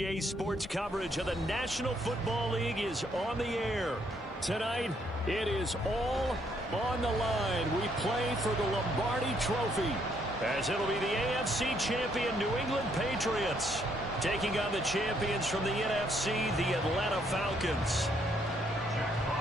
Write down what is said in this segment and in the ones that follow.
NBA sports coverage of the National Football League is on the air. Tonight, it is all on the line. We play for the Lombardi Trophy, as it'll be the AFC champion New England Patriots taking on the champions from the NFC, the Atlanta Falcons.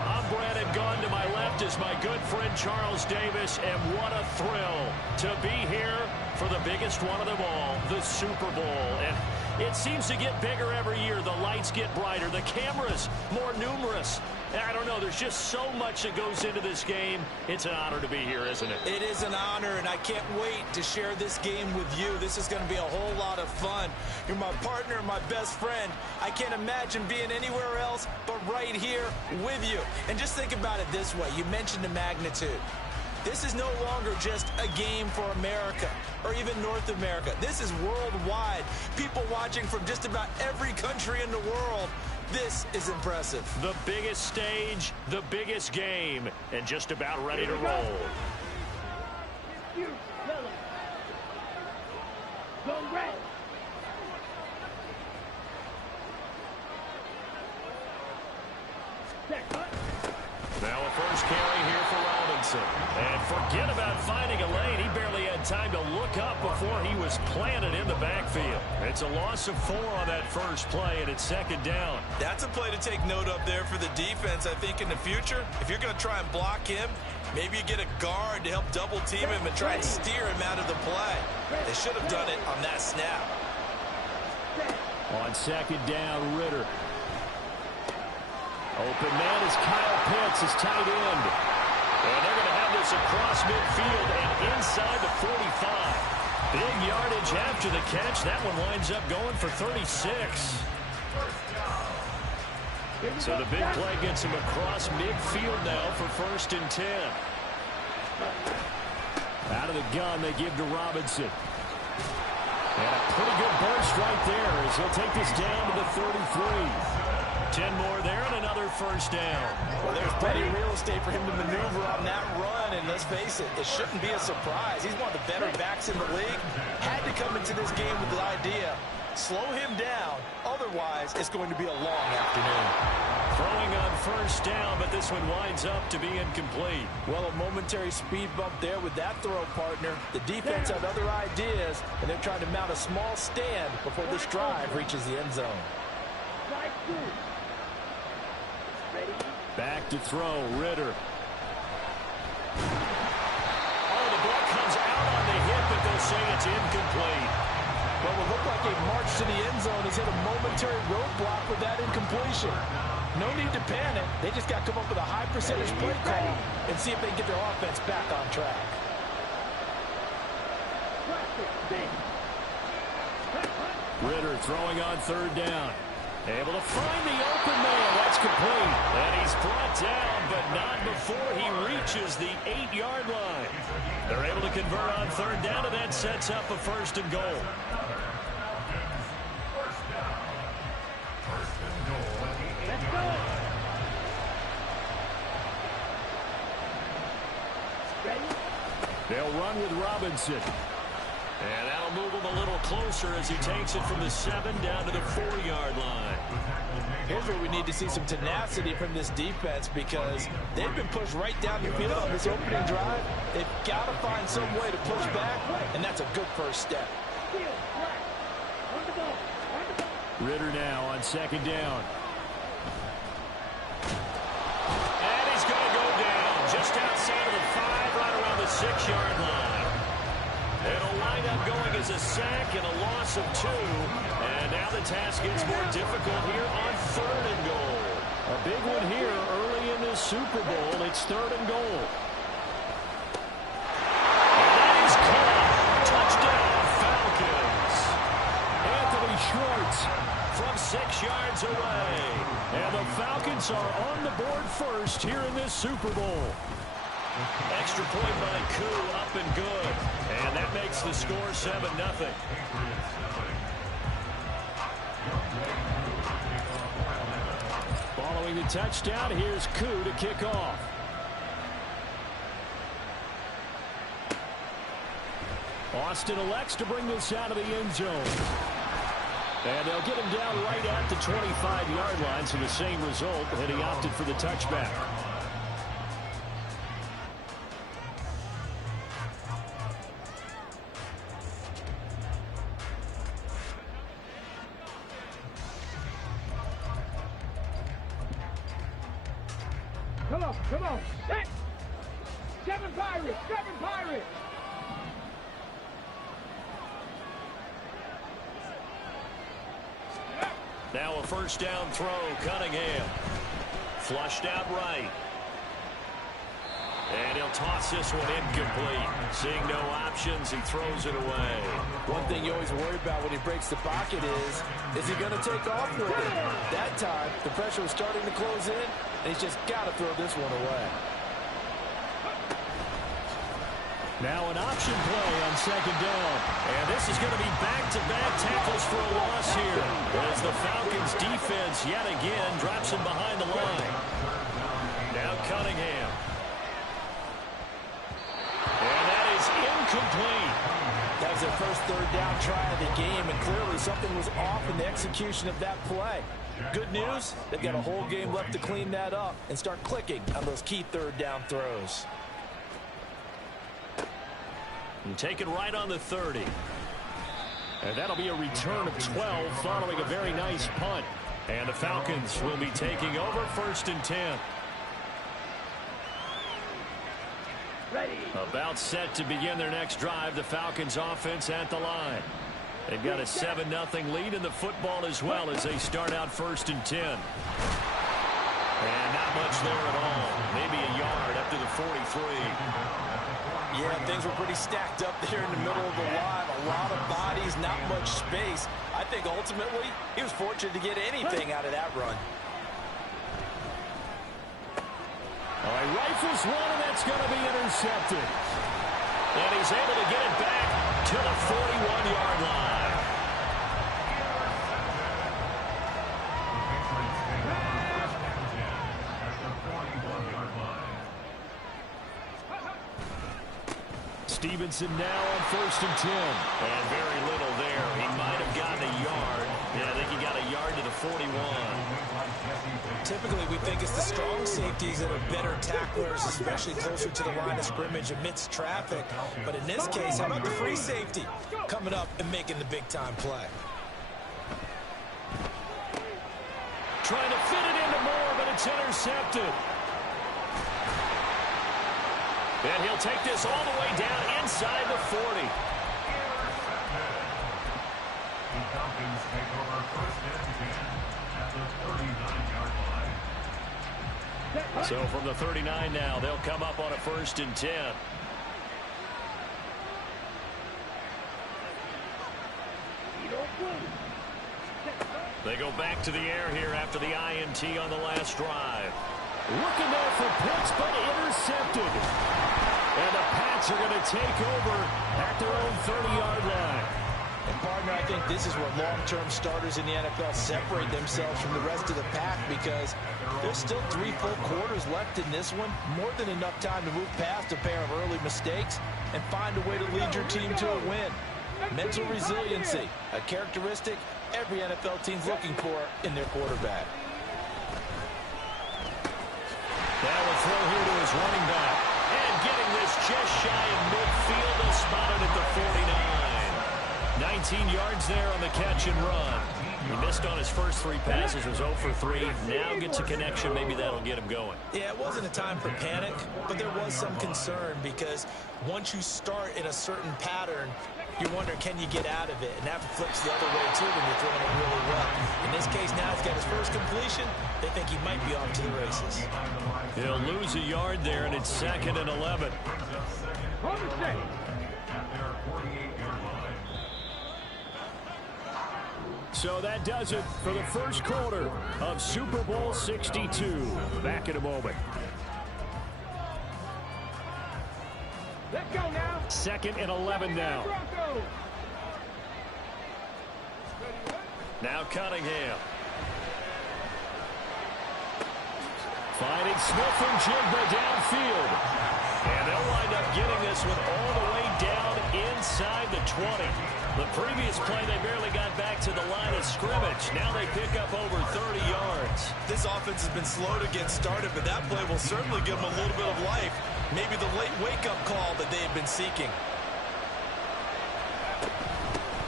I'm Brandon Gaughan. To my left is my good friend Charles Davis, and what a thrill to be here for the biggest one of them all, the Super Bowl. And it seems to get bigger every year. The lights get brighter, the cameras more numerous. I don't know, there's just so much that goes into this game. It's an honor to be here, isn't it? It is an honor, and I can't wait to share this game with you. This is going to be a whole lot of fun. You're my partner, my best friend. I can't imagine being anywhere else but right here with you. And just think about it this way. You mentioned the magnitude. This is no longer just a game for America or even North America. This is worldwide. People watching from just about every country in the world. This is impressive. The biggest stage, the biggest game, and just about ready to roll. Now a first carry here for Robinson. And forget about finding a lane. He barely had time to look up before he was planted in the backfield. It's a loss of 4 on that first play, and it's second down. That's a play to take note of there for the defense, I think, in the future. If you're going to try and block him, maybe you get a guard to help double team him and try and steer him out of the play. They should have done it on that snap. On second down, Ritter. Open man is Kyle Pitts, his tight end. And they're going to have this across midfield and inside the 45. Big yardage after the catch. That one winds up going for 36. So the big play gets him across midfield now for 1st and 10. Out of the gun, they give to Robinson. And a pretty good burst right there as he'll take this down to the 33. 10 more there and another first down. Well, there's plenty of real estate for him to maneuver on that run, and let's face it, it shouldn't be a surprise. He's one of the better backs in the league. Had to come into this game with the idea, slow him down, otherwise it's going to be a long afternoon. Throwing on first down, but this one winds up to be incomplete. Well, a momentary speed bump there with that throw, partner. The defense had other ideas, and they're trying to mount a small stand before this drive reaches the end zone. Back to throw, Ritter. Oh, the ball comes out on the hip, but they'll say it's incomplete. Well, it looked like a march to the end zone has hit a momentary roadblock with that incompletion. No need to panic. They just got to come up with a high percentage play call and see if they can get their offense back on track. Ritter throwing on third down. Able to find the open man. That's complete. And he's brought down, but not before he reaches the 8-yard line. They're able to convert on third down, and that sets up a 1st and goal. They'll run with Robinson. And that'll move him a little closer as he takes it from the 7 down to the 4-yard line. Here's where we need to see some tenacity from this defense, because they've been pushed right down the field on this opening drive. They've got to find some way to push back, and that's a good first step. Ritter now on second down. And he's going to go down just outside of the 5, right around the 6-yard line. It'll wind up going as a sack and a loss of 2. And now the task gets more difficult here on 3rd and goal. A big one here early in this Super Bowl. It's 3rd and goal. And that is caught. Touchdown, Falcons. Anthony Schwartz from 6 yards away. And the Falcons are on the board first here in this Super Bowl. Extra point by Koo, up and good. And that makes the score 7-0. Following the touchdown, here's Koo to kick off. Austin elects to bring this out of the end zone. And they'll get him down right at the 25-yard line, so the same result, and he opted for the touchback. Come on, set! Seven Pirates! Now a first down throw, Cunningham. Flushed out right. And he'll toss this one incomplete. Seeing no options, he throws it away. One thing you always worry about when he breaks the pocket is he going to take off with it? That time, the pressure was starting to close in, and he's just got to throw this one away. Now an option play on second down. And this is going to be back-to-back tackles for a loss here, as the Falcons defense yet again drops him behind the line. Now Cunningham. And that is incomplete. That was their first third down try of the game, and clearly something was off in the execution of that play. Good news, they've got a whole game left to clean that up and start clicking on those key third down throws. And taken right on the 30. And that'll be a return of 12 following a very nice punt. And the Falcons will be taking over 1st and 10. Ready. About set to begin their next drive. The Falcons offense at the line. They've got a 7-0 lead in the football as well as they start out 1st and 10. And not much there at all. Maybe a yard up to the 43. Yeah, things were pretty stacked up there in the middle of the line. A lot of bodies, not much space. I think ultimately he was fortunate to get anything out of that run. All right, rifles one, and that's going to be intercepted. And he's able to get it back to the 41-yard line. Stevenson now on 1st and 10. And very little there. He might have gotten a yard. Yeah, I think he got a yard to the 41. Typically, we think it's the strong safeties that are better tacklers, especially closer to the line of scrimmage amidst traffic. But in this case, how about the free safety coming up and making the big-time play? Trying to fit it into Moore, but it's intercepted. And he'll take this all the way down inside the 40. The Falcons take over 1st and 10 at the 39-yard line. So from the 39 now, they'll come up on a 1st and 10. They go back to the air here after the INT on the last drive. Looking there for Pitts, but intercepted. And the Pats are going to take over at their own 30-yard line. And, partner, I think this is where long-term starters in the NFL separate themselves from the rest of the pack, because there's still 3 full quarters left in this one. More than enough time to move past a pair of early mistakes and find a way to lead your team to a win. Mental resiliency, a characteristic every NFL team's looking for in their quarterback. Now a throw here to his running back. And getting this just shy of midfield. They'll spot it at the 49. 19 yards there on the catch and run. He missed on his first 3 passes, was 0 for 3. Now gets a connection. Maybe that'll get him going. Yeah, it wasn't a time for panic, but there was some concern, because once you start in a certain pattern, you're wondering, can you get out of it? And that flips the other way, too, when you're throwing it really well. In this case, now he's got his first completion. They think he might be off to the races. He'll lose a yard there, and it's 2nd and 11. So that does it for the first quarter of Super Bowl 62. Back in a moment. Let's go now. 2nd and 11 now. Now Cunningham. Finding Smith and Jigba downfield. And they'll wind up getting this one all the way down inside the 20. The previous play, they barely got back to the line of scrimmage. Now they pick up over 30 yards. This offense has been slow to get started, but that play will certainly give them a little bit of life. Maybe the late wake-up call that they have been seeking.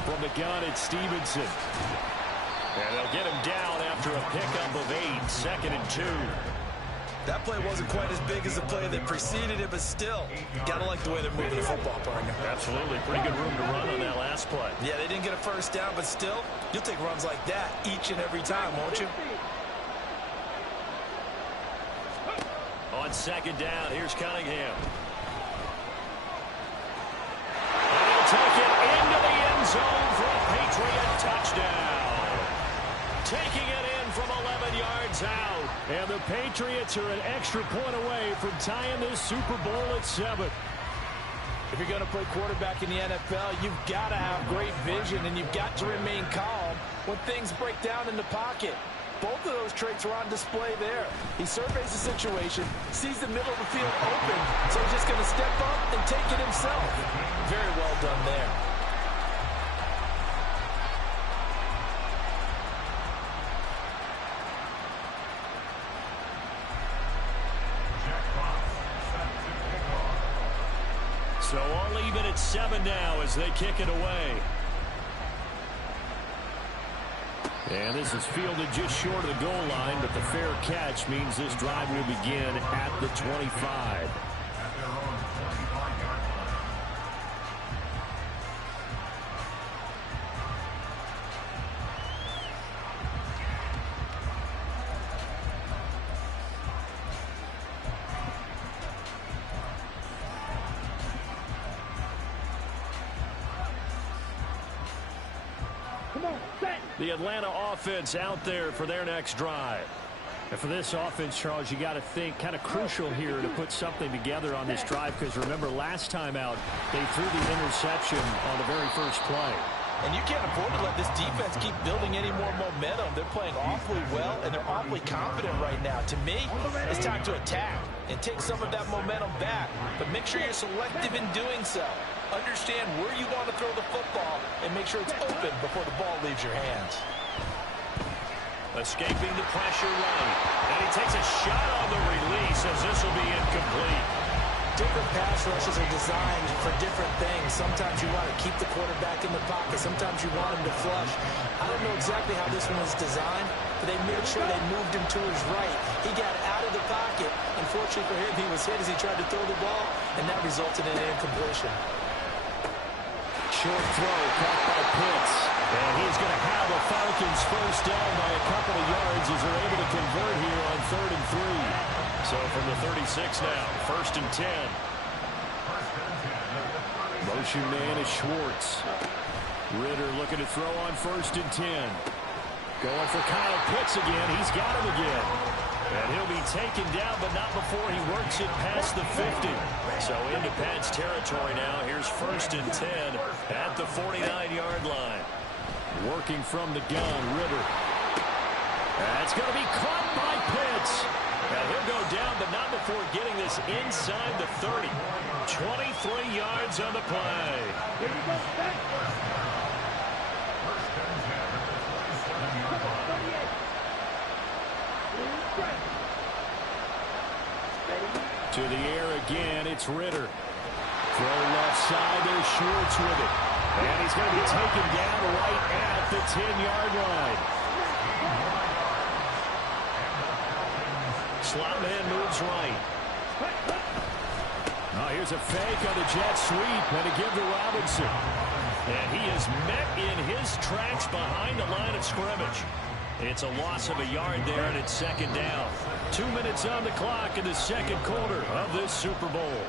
From the gun, it's Stevenson. And they'll get him down after a pickup of 8, 2nd and 2. That play wasn't quite as big as the play that preceded it, but still, gotta like the way they're moving the football, partner. Absolutely. Pretty good room to run on that last play. Yeah, they didn't get a first down, but still, you'll take runs like that each and every time, won't you? On 2nd down, here's Cunningham. And he'll take it into the end zone for a Patriot touchdown. Taking it in from 11 yards out. And the Patriots are an extra point away from tying this Super Bowl at 7. If you're going to play quarterback in the NFL, you've got to have great vision, and you've got to remain calm when things break down in the pocket. Both of those traits are on display there. He surveys the situation, sees the middle of the field open, so he's just going to step up and take it himself. Very well done there. So all even at 7 now as they kick it away. And this is fielded just short of the goal line, but the fair catch means this drive will begin at the 25. The Atlanta offense out there for their next drive. And for this offense, Charles, you got to think kind of crucial here to put something together on this drive, because remember last time out they threw the interception on the very first play. And you can't afford to let this defense keep building any more momentum. They're playing awfully well, and they're awfully confident right now. To me, it's time to attack and take some of that momentum back. But make sure you're selective in doing so. Understand where you want to throw the football and make sure it's open before the ball leaves your hands. Escaping the pressure right. And he takes a shot on the release as this will be incomplete. Different pass rushes are designed for different things. Sometimes you want to keep the quarterback in the pocket. Sometimes you want him to flush. I don't know exactly how this one was designed, but they made sure they moved him to his right. He got out of the pocket. Unfortunately for him, he was hit as he tried to throw the ball, and that resulted in an incompletion. Short throw caught by Pitts. And he's going to have the Falcons first down by a couple of yards as they're able to convert here on 3rd and 3. So from the 36 now, 1st and 10. Motion man is Schwartz. Ritter looking to throw on 1st and 10. Going for Kyle Pitts again. He's got him again. And he'll be taken down, but not before he works it past the 50. So into Pat's territory now. Here's 1st and 10 at the 49-yard line. Working from the gun, Ritter. That's going to be caught by Pitts. And he'll go down, but not before getting this inside the 30. 23 yards on the play. Here you go, set. To the air again, it's Ritter. Throw left side, there's Schwartz with it. And he's going to be taken down right at the 10-yard line. Slot man moves right. Oh, here's a fake on the jet sweep and a give to Robinson. And he is met in his tracks behind the line of scrimmage. It's a loss of a yard there, and it's 2nd down. 2 minutes on the clock in the 2nd quarter of this Super Bowl.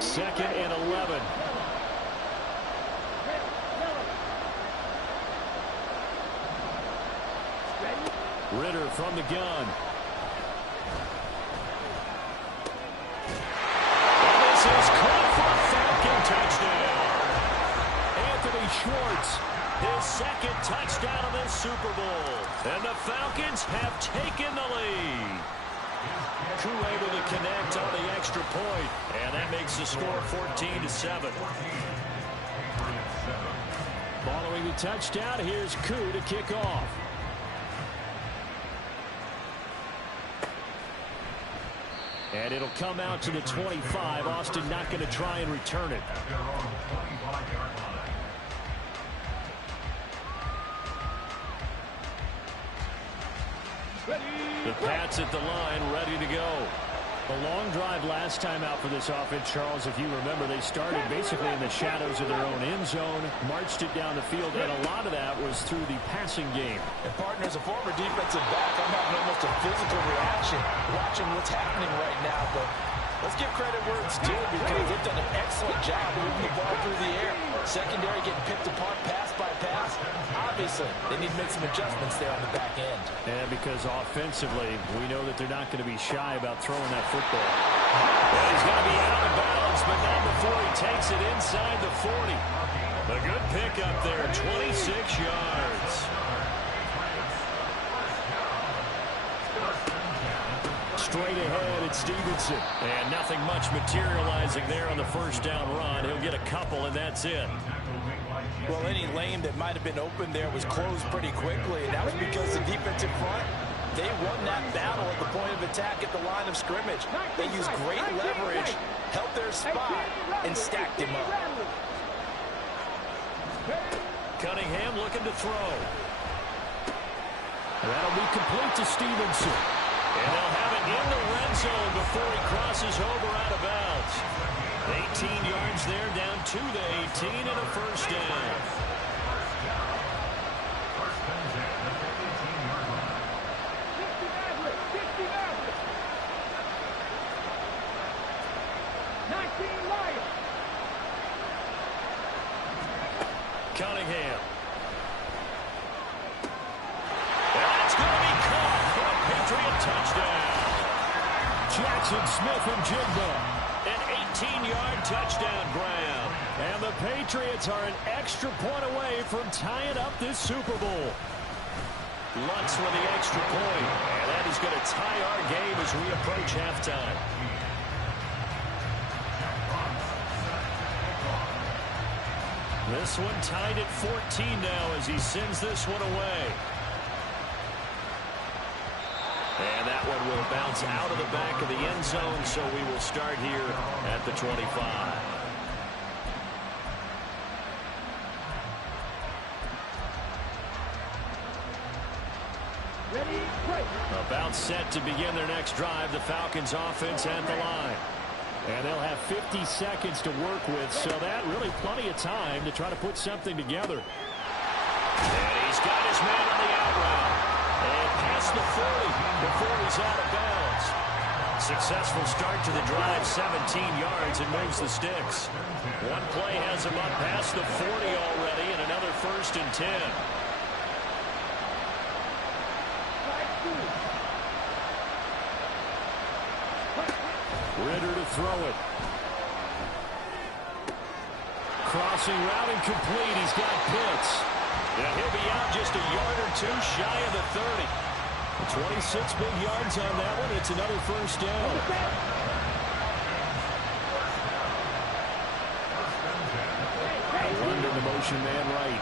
Second and 11. Ritter from the gun. And this is caught for a Falcon touchdown. Anthony Schwartz, his 2nd touchdown of this Super Bowl. And the Falcons have taken the lead. Koo able to connect on the extra point, and that makes the score 14-7. Following the touchdown, here's Koo to kick off. And it'll come out to the 25. Austin not going to try and return it. The Pats at the line, ready to go. A long drive last time out for this offense, Charles. If you remember, they started basically in the shadows of their own end zone, marched it down the field, and a lot of that was through the passing game. And partner, as a former defensive back, I'm having almost a physical reaction watching what's happening right now. But let's give credit where it's due, because they've done an excellent job moving the ball through the air. Secondary getting picked apart pass by pass. Obviously, they need to make some adjustments there on the back end. And because offensively, we know that they're not going to be shy about throwing that football. Well, he's going to be out of bounds, but not before he takes it inside the 40. A good pickup there, 26 yards. Straight ahead, it's Stevenson. And nothing much materializing there on the first down run. He'll get a couple, and that's it. Well, any lane that might have been open there was closed pretty quickly, and that was because the defensive front, they won that battle at the point of attack at the line of scrimmage. They used great leverage, held their spot, and stacked him up. Cunningham looking to throw. That'll be complete to Stevenson. And they'll have it in the red zone before he crosses over out of bounds. 18 yards there, down to the 18, and a first down. Cunningham. That's going to be caught for a Patriot touchdown. Jackson Smith and Jigba. An 18-yard touchdown grab. And the Patriots are an extra point away from tying up this Super Bowl. Lutz with the extra point. And that is going to tie our game as we approach halftime. This one tied at 14 now as he sends this one away. And that one will bounce out of the back of the end zone, so we will start here at the 25. Ready, break. About set to begin their next drive, the Falcons offense at the line. And they'll have 50 seconds to work with, so that really plenty of time to try to put something together. And he's got his man on the out route. And past the 40 before he's out of bounds. Successful start to the drive, 17 yards, and moves the sticks. One play has him up past the 40 already, and another 1st and 10. Ritter to throw it. Crossing route incomplete. He's got Pitts. And he'll be out just a yard or two shy of the 30. 26 big yards on that one. It's another first down. London, the motion man right.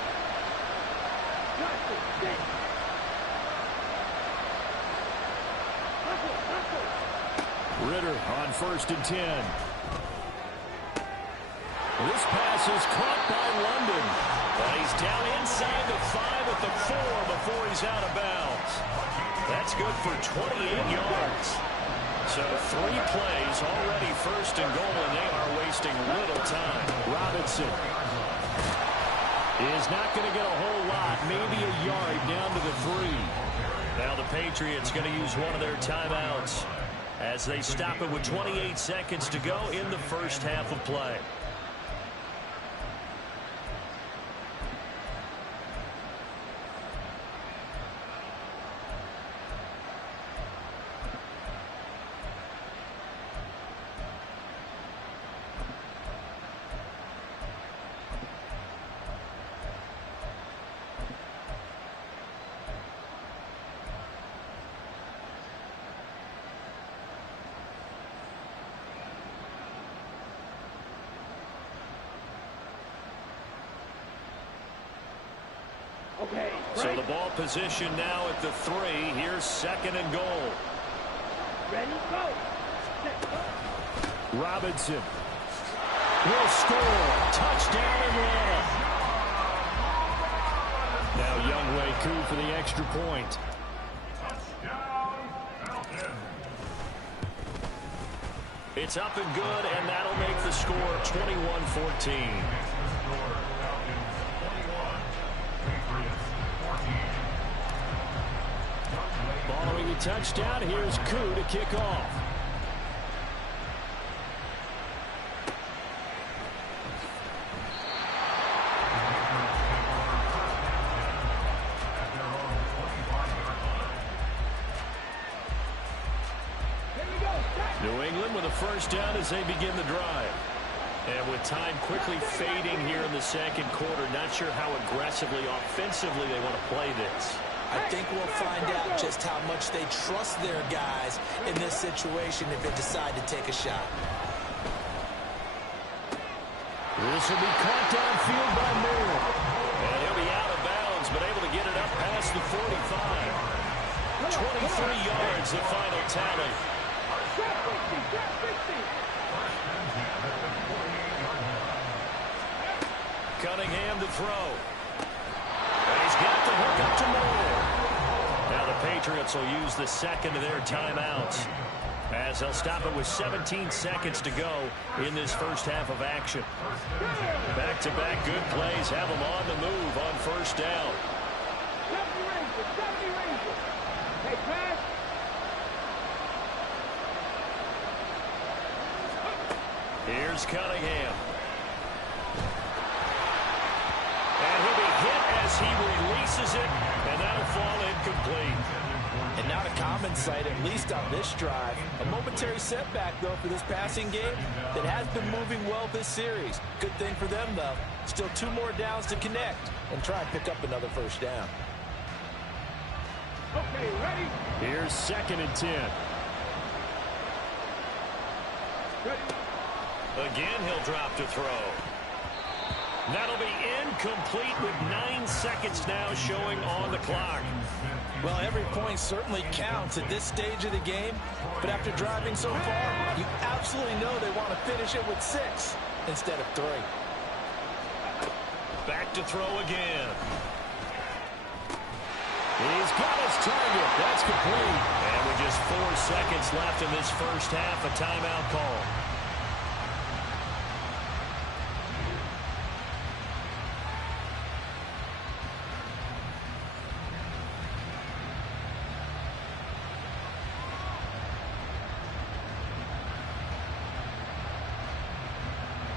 Ritter on 1st and 10. This pass is caught by London. But he's down inside the 5 at the 4 before he's out of bounds. That's good for 28 yards. So 3 plays already 1st and goal, and they are wasting little time. Robinson is not going to get a whole lot, maybe a yard down to the 3. Now the Patriots going to use one of their timeouts as they stop it with 28 seconds to go in the first half of play. So the ball position now at the 3. Here's 2nd and goal. Ready, go. Set, go. Robinson will score. Touchdown Atlanta. Now Young Wei for the extra point. It's up and good, and that'll make the score 21-14. Following the touchdown, here's Koo to kick off. New England with a first down as they begin the drive. And with time quickly fading here in the second quarter, not sure how aggressively, offensively they want to play this. I think we'll find out just how much they trust their guys in this situation if they decide to take a shot. This will be caught downfield by Moore. And he'll be out of bounds, but able to get it up past the 45. 23 yards, the final tally. Cunningham to throw. And he's got the hook up to Moore. Now the Patriots will use the second of their timeouts, as they'll stop it with 17 seconds to go in this first half of action. Back-to-back good plays have them on the move on first down. Hey, pass. Here's Cunningham. And he'll be hit as he releases it, and that'll fall incomplete. And not a common sight, at least on this drive. A momentary setback, though, for this passing game that has been moving well this series. Good thing for them, though. Still 2 more downs to connect and try and pick up another first down. Okay, ready? Here's 2nd and 10. Ready? Again, he'll drop to throw. That'll be incomplete with 9 seconds now showing on the clock. Well, every point certainly counts at this stage of the game, but after driving so far, you absolutely know they want to finish it with 6 instead of 3. Back to throw again. He's got his target. That's complete. And with just 4 seconds left in this first half, a timeout call.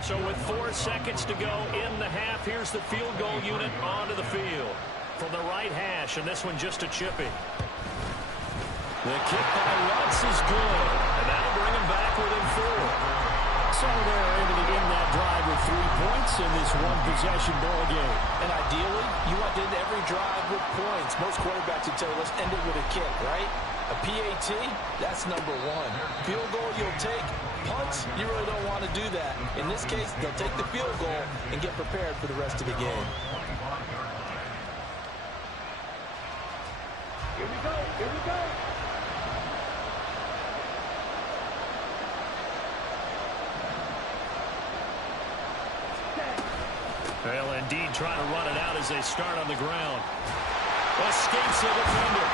So with 4 seconds to go in the half, here's the field goal unit onto the field. From the right hash, and this one just a chippy. The kick by Lutz is good, and that'll bring him back within 4. So they're able to end that drive with 3 points in this one-possession ball game. And ideally, you want to end every drive with points. Most quarterbacks would tell you, let's end it with a kick, right? A PAT, that's number 1. Field goal you'll take. Punts, you really don't want to do that. In this case, they'll take the field goal and get prepared for the rest of the game. Here we go. Here we go. Well, indeed, trying to run it out as they start on the ground. Escapes the defender.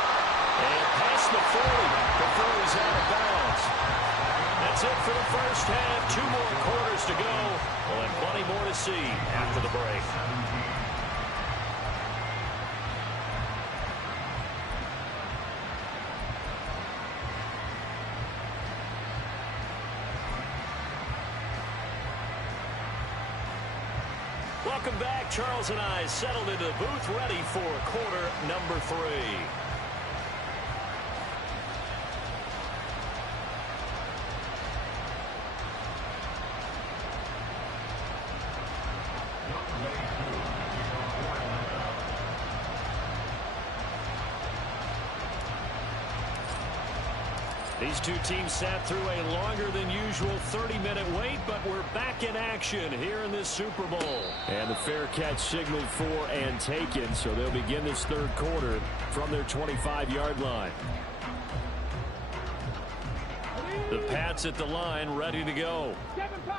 And past the 40 before he's out of bounds. That's it for the first half. 2 more quarters to go. We'll have plenty more to see after the break. Welcome back. Charles and I settled into the booth, ready for quarter number 3. These two teams sat through a longer than usual 30-minute wait, but we're back in action here in this Super Bowl. And the fair catch signaled for and taken, so they'll begin this third quarter from their 25-yard line. The Pats at the line, ready to go.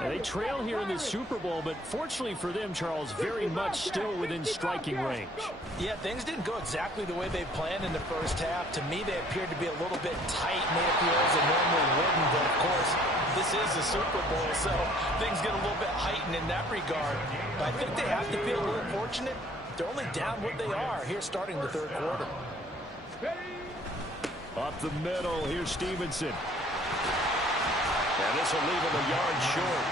And they trail here in the Super Bowl, but fortunately for them, Charles, very much still within striking range. Yeah, things didn't go exactly the way they planned in the first half. To me, they appeared to be a little bit tight, made it feel as they normally wouldn't. But, of course, this is the Super Bowl, so things get a little bit heightened in that regard. But I think they have to feel a little fortunate. They're only down what they are here starting the third quarter. Up the middle, here's Stevenson. And this will leave him a yard short.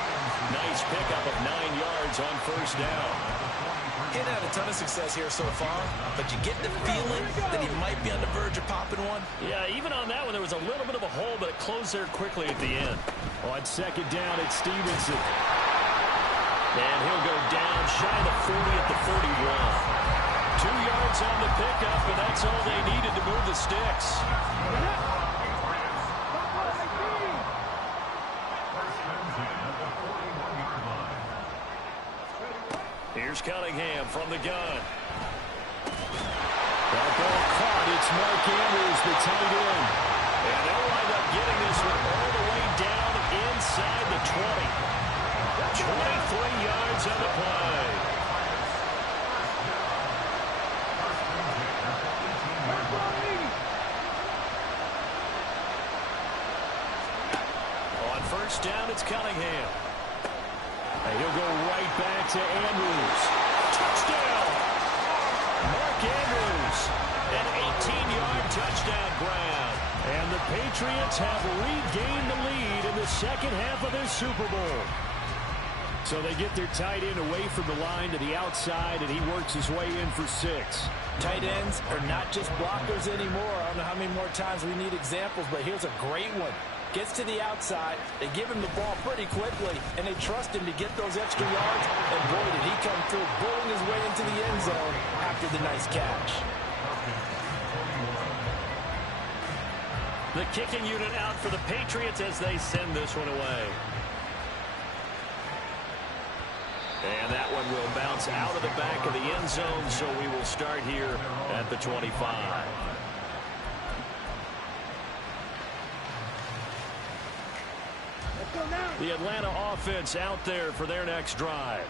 Nice pickup of 9 yards on first down. He had a ton of success here so far, but you get the feeling that he might be on the verge of popping one. Yeah, even on that one, there was a little bit of a hole, but it closed there quickly at the end. On second down, it's Stevenson. And he'll go down shy of the 40 at the 41. 2 yards on the pickup, and that's all they needed to move the sticks. Here's Cunningham from the gun. That ball caught. It's Mark Andrews, the tight end. And they'll wind up getting this one all the way down inside the 20. 23 yards on the play. On first down, it's Cunningham. And he'll go right back to Andrews. Touchdown! Mark Andrews, an 18-yard touchdown grab. And the Patriots have regained the lead in the second half of this Super Bowl. So they get their tight end away from the line to the outside, and he works his way in for 6. Tight ends are not just blockers anymore. I don't know how many more times we need examples, but here's a great one. Gets to the outside, they give him the ball pretty quickly, and they trust him to get those extra yards, and boy, did he come through, bulling his way into the end zone after the nice catch. The kicking unit out for the Patriots as they send this one away. And that one will bounce out of the back of the end zone, so we will start here at the 25. The Atlanta offense out there for their next drive.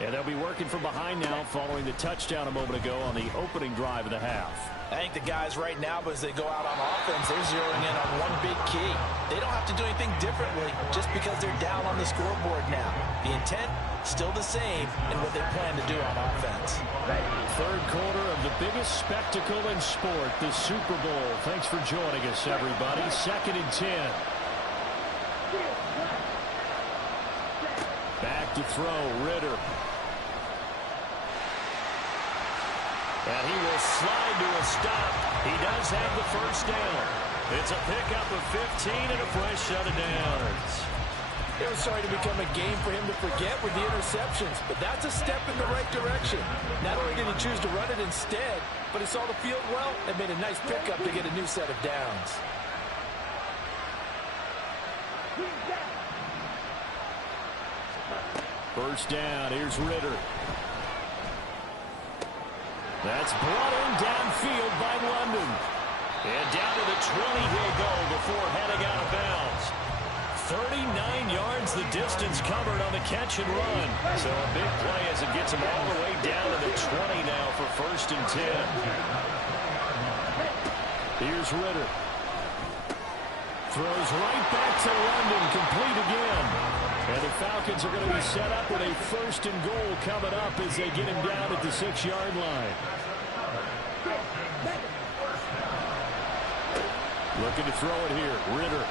And they'll be working from behind now following the touchdown a moment ago on the opening drive of the half. I think the guys right now, as they go out on offense, they're zeroing in on one big key. They don't have to do anything differently just because they're down on the scoreboard now. The intent, still the same in what they plan to do on offense. Third quarter of the biggest spectacle in sport, the Super Bowl. Thanks for joining us, everybody. 2nd and 10. Back to throw, Ritter. And he will slide to a stop. He does have the first down. It's a pickup of 15 and a fresh set of downs. It was starting to become a game for him to forget with the interceptions, but that's a step in the right direction. Not only did he choose to run it instead, but he saw the field well and made a nice pickup to get a new set of downs. First down, here's Ritter. That's brought in downfield by London. And down to the 20 he'll go before heading out of bounds. 39 yards the distance covered on the catch and run. So a big play as it gets him all the way down to the 20 now for 1st and 10. Here's Ritter. Throws right back to London, complete again. And the Falcons are going to be set up with a 1st and goal coming up as they get him down at the 6-yard line. Looking to throw it here, Ritter.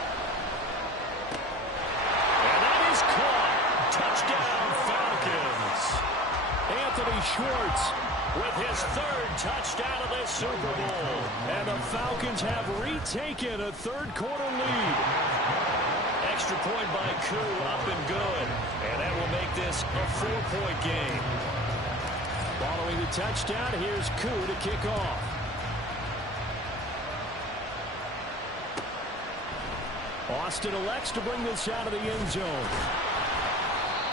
And that is caught. Touchdown, Falcons. Anthony Schwartz with his 3rd touchdown of this Super Bowl. And the Falcons have retaken a third quarter lead. Extra point by Koo, up and good. And that will make this a 4-point game. Following the touchdown, here's Koo to kick off. Austin elects to bring this out of the end zone.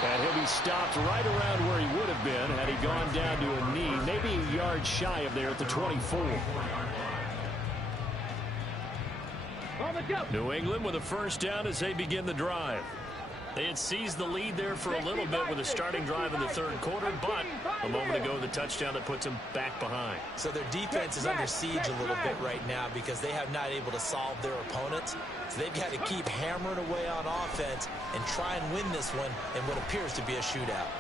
And he'll be stopped right around where he would have been had he gone down to a knee, maybe a yard shy of there at the 24. New England with a first down as they begin the drive. They had seized the lead there for a little bit with a starting drive in the third quarter, but a moment ago the touchdown that puts them back behind. So their defense is under siege a little bit right now because they have not able to solve their opponents. So they've got to keep hammering away on offense and try and win this one in what appears to be a shootout.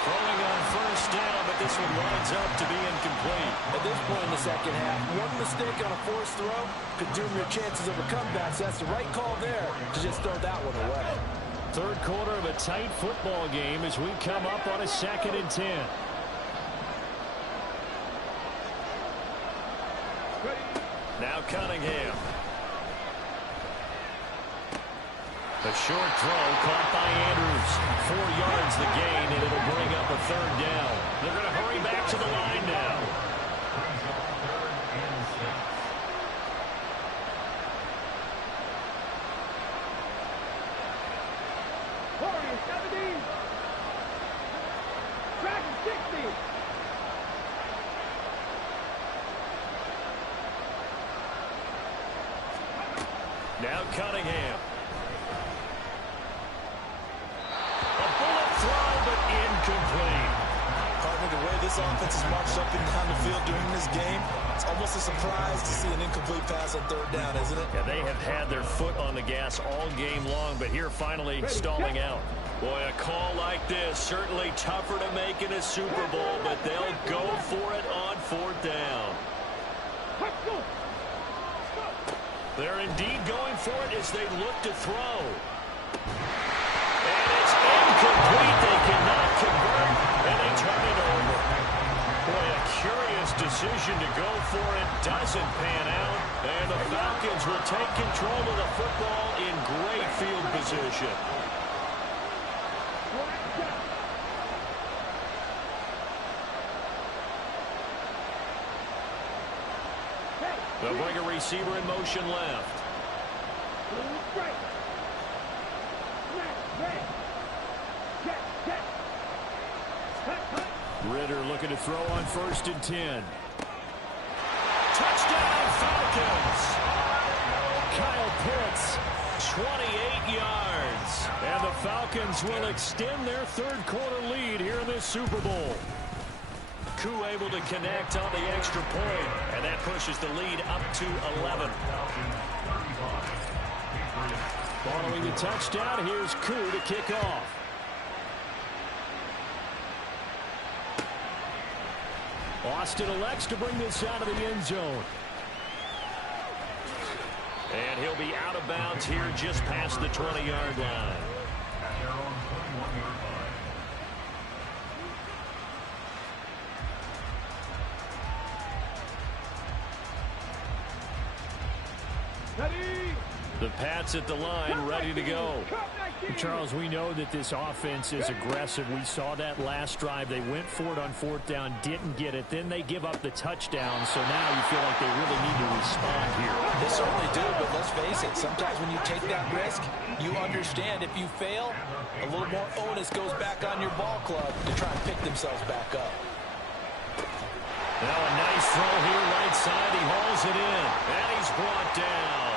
Throwing on first down, but this one winds up to be incomplete. At this point in the second half, one mistake on a forced throw could doom your chances of a comeback. So that's the right call there to just throw that one away. Third quarter of a tight football game as we come up on a 2nd and 10. Now Cunningham. A short throw caught by Andrews. 4 yards the gain, and it'll bring up a third down. They're going to hurry back to the line now. Warriors 70. Dragon 60. Now Cunningham. Throw, but incomplete. Partner, the way this offense has marched up and down the field during this game, it's almost a surprise to see an incomplete pass on third down, isn't it? Yeah, they have had their foot on the gas all game long, but here finally stalling out. Boy, a call like this, certainly tougher to make in a Super Bowl, but they'll go for it on 4th down. They're indeed going for it as they look to throw. Incomplete, they cannot convert, and they turn it over. Boy, a curious decision to go for it doesn't pan out, and the Falcons will take control of the football in great field position. They'll bring a receiver in motion left. Ritter looking to throw on 1st and 10. Touchdown Falcons! Kyle Pitts, 28 yards. And the Falcons will extend their third quarter lead here in this Super Bowl. Koo able to connect on the extra point, and that pushes the lead up to 11. Following the touchdown, here's Koo to kick off. Austin elects to bring this out of the end zone. And he'll be out of bounds here just past the 20-yard line. The Pats at the line, ready to go. Charles, we know that this offense is aggressive. We saw that last drive. They went for it on 4th down, didn't get it. Then they give up the touchdown, so now you feel like they really need to respond here. They certainly do, but let's face it, sometimes when you take that risk, you understand if you fail, a little more onus goes back on your ball club to try and pick themselves back up. Now a nice throw here right side. He hauls it in, and he's brought down.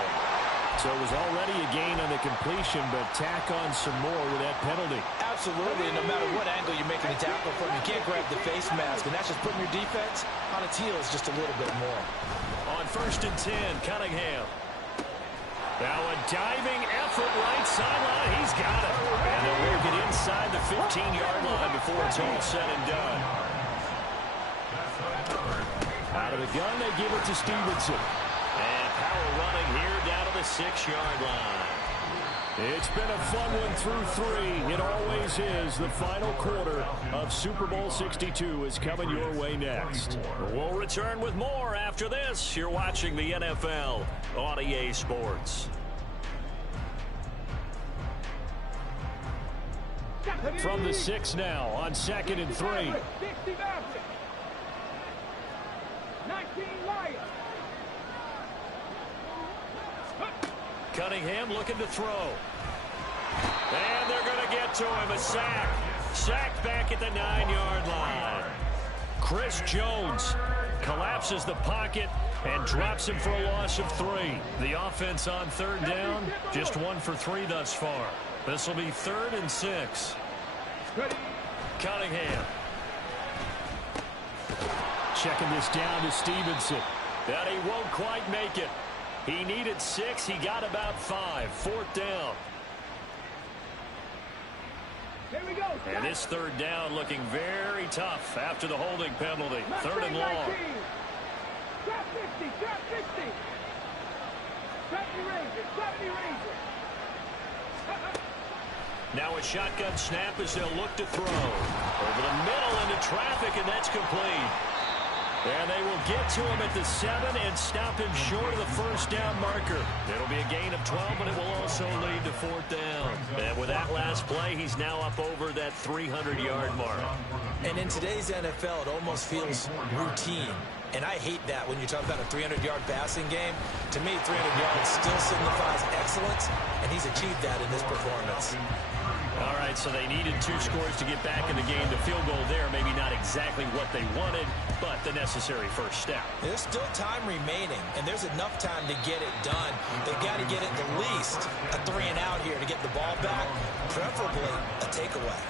So it was already a gain on the completion, but tack on some more with that penalty. Absolutely, and no matter what angle you're making the tackle from, you can't grab the face mask, and that's just putting your defense on its heels just a little bit more. On 1st and 10, Cunningham. Now a diving effort right sideline. He's got it. And they'll work it inside the 15-yard line before it's all said and done. Out of the gun, they give it to Stevenson. And power running here down to the 6-yard line. It's been a fun one through 3. It always is. The final quarter of Super Bowl 62 is coming your way next. We'll return with more after this. You're watching the NFL on EA Sports. From the 6 now on 2nd and 3. 19 Lions. Cunningham looking to throw. And they're going to get to him. A sack. Sacked back at the 9-yard line. Chris Jones collapses the pocket and drops him for a loss of 3. The offense on third down, just 1 for 3 thus far. This will be 3rd and 6. Cunningham. Checking this down to Stevenson. But he won't quite make it. He needed 6. He got about 5. 4th down. Here we go. And this 3rd down looking very tough after the holding penalty. 3rd and long. Drop 50. Drop 50. Drop the Ranger. Drop the Ranger. Now a shotgun snap as they'll look to throw. Over the middle into traffic, and that's complete. And they will get to him at the 7 and stop him short of the 1st down marker. It'll be a gain of 12, but it will also lead to 4th down. And with that last play, he's now up over that 300-yard mark. And in today's NFL, it almost feels routine. And I hate that when you talk about a 300-yard passing game. To me, 300 yards still signifies excellence, and he's achieved that in this performance. All right, so they needed 2 scores to get back in the game. The field goal there, maybe not exactly what they wanted, but the necessary first step. There's still time remaining, and there's enough time to get it done. They've got to get at the least a 3 and out here to get the ball back, preferably a takeaway.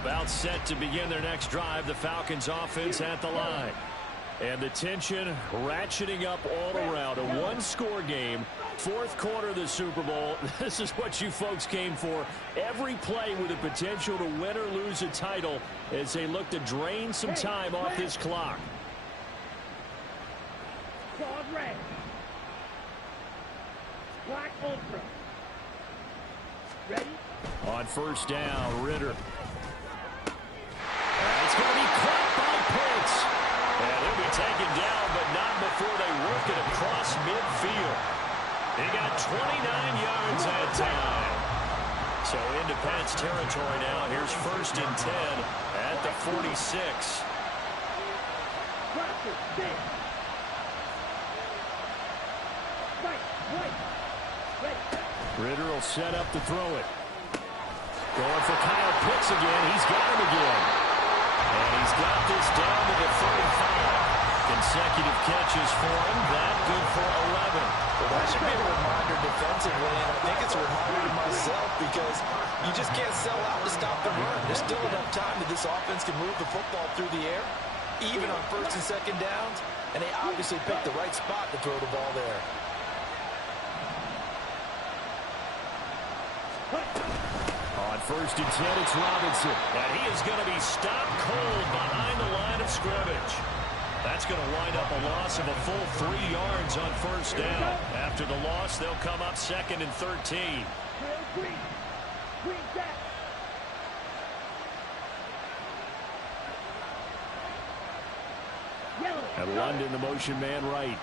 About set to begin their next drive, the Falcons offense at the line. And the tension ratcheting up all around. A 1-score game, 4th quarter of the Super Bowl. This is what you folks came for. Every play with the potential to win or lose a title as they look to drain some time off this clock. Claude red. Black ultra. Ready? On 1st down, Ritter. It's going to be caught by Pitts. And he'll be taken down, but not before they work it across midfield. He got 29 yards that time. So into Pat's territory now. Here's 1st and 10 at the 46. Ritter will set up to throw it. Going for Kyle Pitts again. He's got him again. And he's got this down to the 35. Consecutive catches for him. That good for 11. Well, that should be a reminder defensively, and I think it's a reminder to myself because you just can't sell out to stop the run. There's still enough time that this offense can move the football through the air, even on 1st and 2nd downs, and they obviously picked the right spot to throw the ball there. On 1st and 10, it's Robinson. And he is going to be stopped cold behind the line of scrimmage. That's going to wind up a loss of a full 3 yards on 1st down. After the loss, they'll come up 2nd and 13. And London, the motion man right.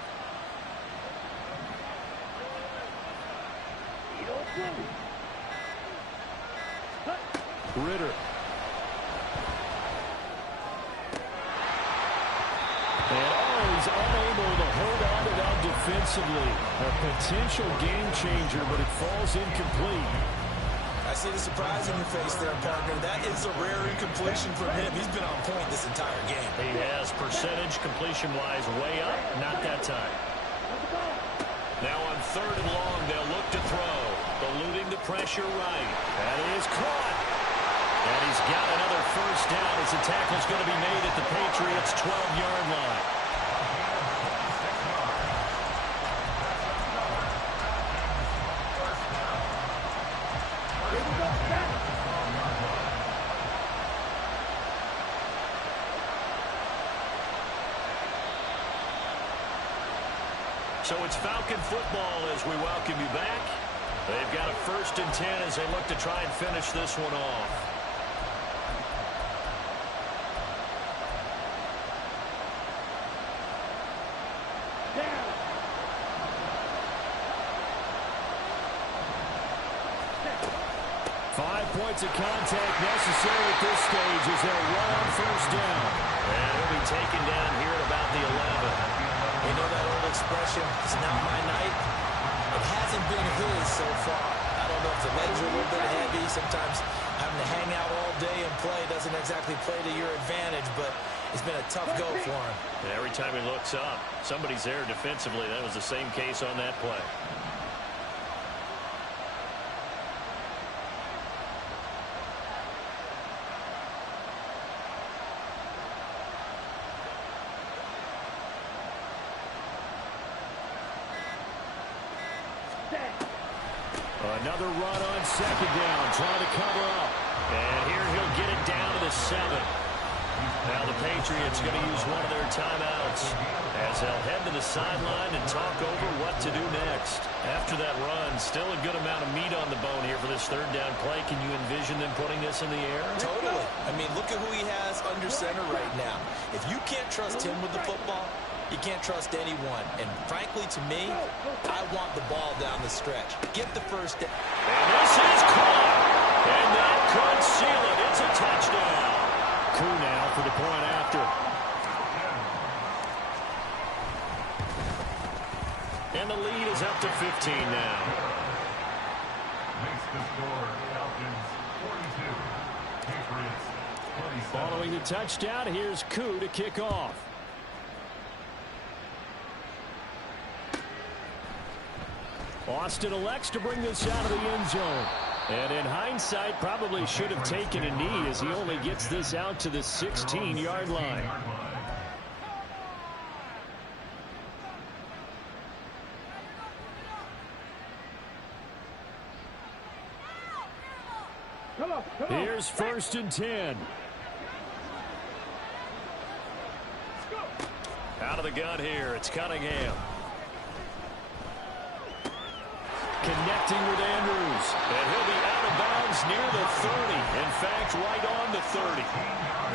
Ritter. And he's unable to hold on to that defensively. A potential game changer, but it falls incomplete. I see the surprise in your face there, partner. That is a rare incompletion from him. He's been on point this entire game. He has percentage completion-wise way up. Not that time. Now on 3rd and long, they'll look to throw. Eluding the pressure right. That is caught. And he's got another 1st down as the tackle's going to be made at the Patriots' 12-yard line. So it's Falcon football as we welcome you back. They've got a 1st and 10 as they look to try and finish this one off. Down. 5 points of contact necessary at this stage as they'll run on 1st down. And he'll be taken down here have the 11. You know that old expression, it's not my night? It hasn't been his so far. I don't know if the legs are a little bit heavy. Sometimes having to hang out all day and play doesn't exactly play to your advantage, but it's been a tough go for him. And every time he looks up, somebody's there defensively. That was the same case on that play. Another run on second down, trying to cover up. And here he'll get it down to the 7. Now the Patriots going to use one of their timeouts as they'll head to the sideline and talk over what to do next. After that run, still a good amount of meat on the bone here for this third down play. Can you envision them putting this in the air? Totally. I mean, look at who he has under center right now. If you can't trust him with the football, you can't trust anyone. And frankly, to me, I want the ball down the stretch. Get the first down. And this is caught. And that could seal it. It's a touchdown. Koo now for the point after. And the lead is up to 15 now. Makes the score Falcons 42. Patriots 27. Following the touchdown, here's Koo to kick off. Austin elects to bring this out of the end zone. And in hindsight, probably should have taken a knee as he only gets this out to the 16-yard line. Here's 1st and 10. Out of the gun here, it's Cunningham. Connecting with Andrews. And he'll be out of bounds near the 30. In fact, right on the 30.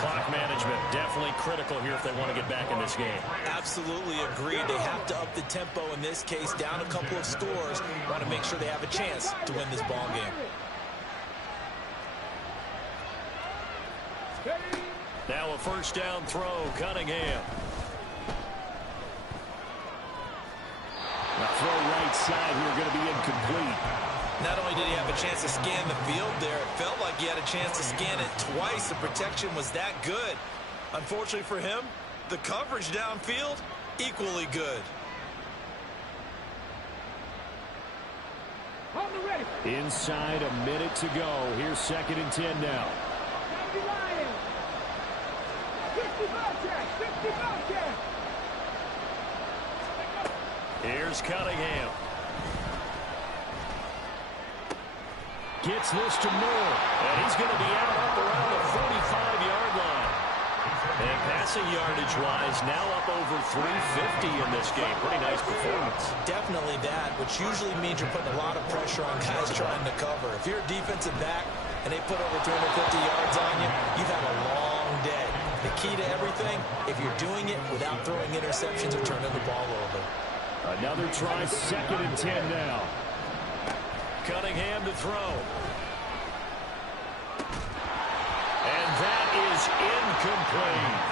Clock management definitely critical here if they want to get back in this game. Absolutely agreed. They have to up the tempo in this case, down a couple of scores. Want to make sure they have a chance to win this ball game. Now a first down throw, Cunningham. The throw right side here going to be incomplete. Not only did he have a chance to scan the field there, it felt like he had a chance to scan it twice. The protection was that good. Unfortunately for him, the coverage downfield, equally good. Inside a minute to go. Here's 2nd and 10 now. 50 Here's Cunningham. Gets this to Moore. And he's going to be out up around the 45-yard line. And passing yardage-wise, now up over 350 in this game. Pretty nice performance. Definitely that, which usually means you're putting a lot of pressure on guys trying to cover. If you're a defensive back and they put over 350 yards on you, you've had a long day. The key to everything, if you're doing it without throwing interceptions or turning the ball over. Another try, 2nd and 10 now. Cunningham to throw. And that is incomplete.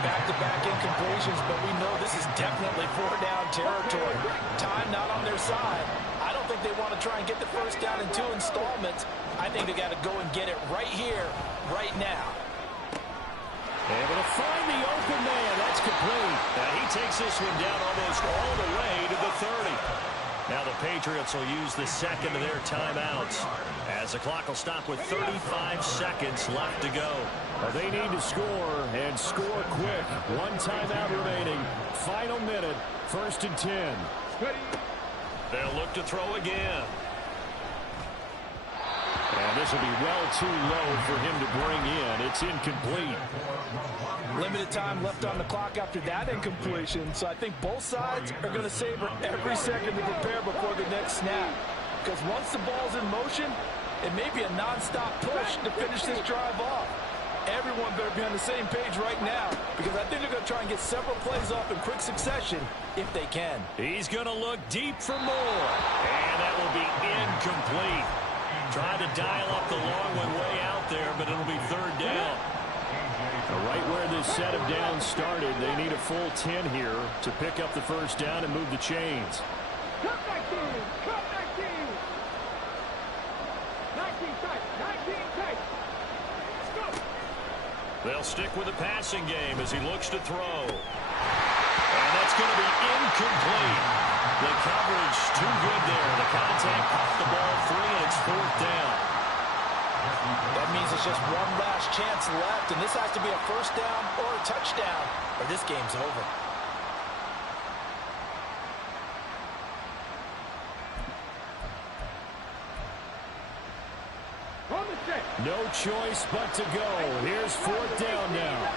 Back-to-back incompletions, but we know this is definitely 4-down territory. Time not on their side. I don't think they want to try and get the first down in 2 installments. I think they got to go and get it right here, right now. Able to find the open man. That's complete. And he takes this one down almost all the way to the 30. Now the Patriots will use the second of their timeouts as the clock will stop with 35 seconds left to go. Well, they need to score and score quick. 1 timeout remaining. Final minute. 1st and 10. They'll look to throw again. And this will be well too low for him to bring in. It's incomplete. Limited time left on the clock after that incompletion, so I think both sides are going to savor every second to prepare before the next snap. Because once the ball's in motion, it may be a non-stop push to finish this drive off. Everyone better be on the same page right now, because I think they're going to try and get several plays off in quick succession if they can. He's going to look deep for more. And that will be incomplete. Trying to dial up the long one way out there, but it'll be 3rd down. Right where this set of downs started, they need a full 10 here to pick up the first down and move the chains. Cut 19! Cut 19! 19 tight! 19 tight! Let's go! They'll stick with the passing game as he looks to throw. And that's going to be incomplete. The coverage too good there. The contact popped the ball free, and it's fourth down. That means it's just one last chance left, and this has to be a first down or a touchdown, or this game's over. On the set! No choice but to go. Here's fourth down now.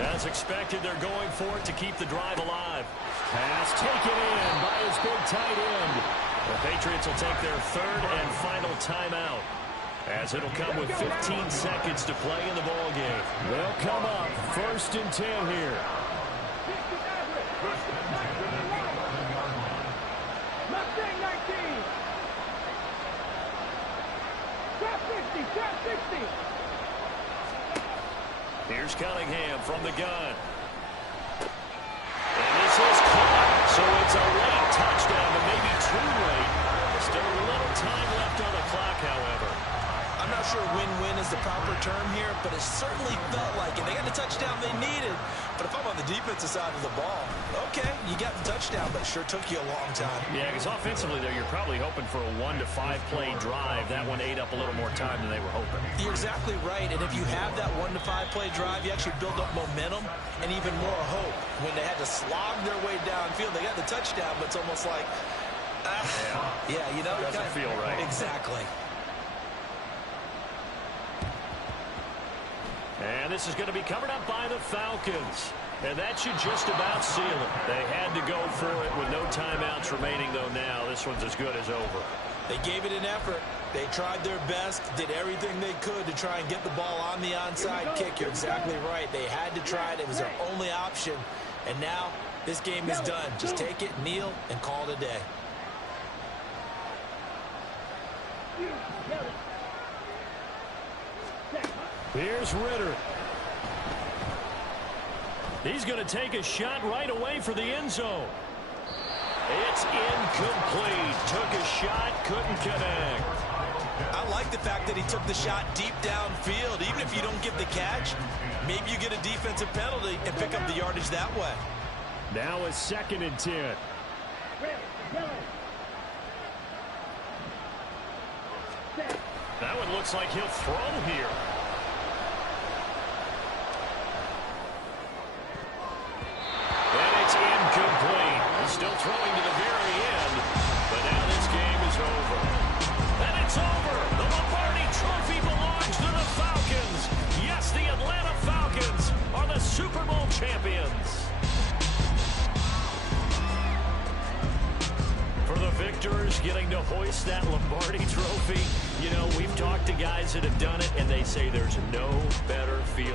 As expected, they're going for it to keep the drive alive. Pass taken in by his big tight end. The Patriots will take their third and final timeout, as it'll come with 15 seconds to play in the ball game. They'll come up first and 10 here. Mustang 19! Trap 50! Trap 60! Here's Cunningham from the gun. And this is caught. So it's a late touchdown, but maybe too late. Still a little time left on the clock, however. I'm not sure win-win is the proper term here, but it certainly felt like it. They got the touchdown they needed. But if I'm on the defensive side of the ball, okay, you got the touchdown, but it sure took you a long time. Yeah, because offensively, though, you're probably hoping for a 1 to 5 play drive. That one ate up a little more time than they were hoping. You're exactly right, and if you have that 1 to 5 play drive, you actually build up momentum and even more hope. When they had to slog their way downfield, they got the touchdown, but it's almost like, yeah, you know, doesn't feel right. Exactly. And this is going to be covered up by the Falcons. And that should just about seal it. They had to go for it with no timeouts remaining, though now this one's as good as over. They gave it an effort. They tried their best, did everything they could to try and get the ball on the onside kick. You're exactly right. They had to try it. It was their only option. And now this game is done. Just take it, kneel, and call it a day. Here's Ritter. He's going to take a shot right away for the end zone. It's incomplete. Took a shot, couldn't connect. I like the fact that he took the shot deep downfield. Even if you don't get the catch, maybe you get a defensive penalty and pick up the yardage that way. Now a 2nd and 10. That one looks like he'll throw here. And it's incomplete. He's still throwing to the very end, but now this game is over. And it's over. The Lombardi Trophy belongs to the Falcons. Yes, the Atlanta Falcons are the Super Bowl champions. For the victors getting to hoist that Lombardi Trophy, you know, we've talked to guys that have done it, and they say there's no better feeling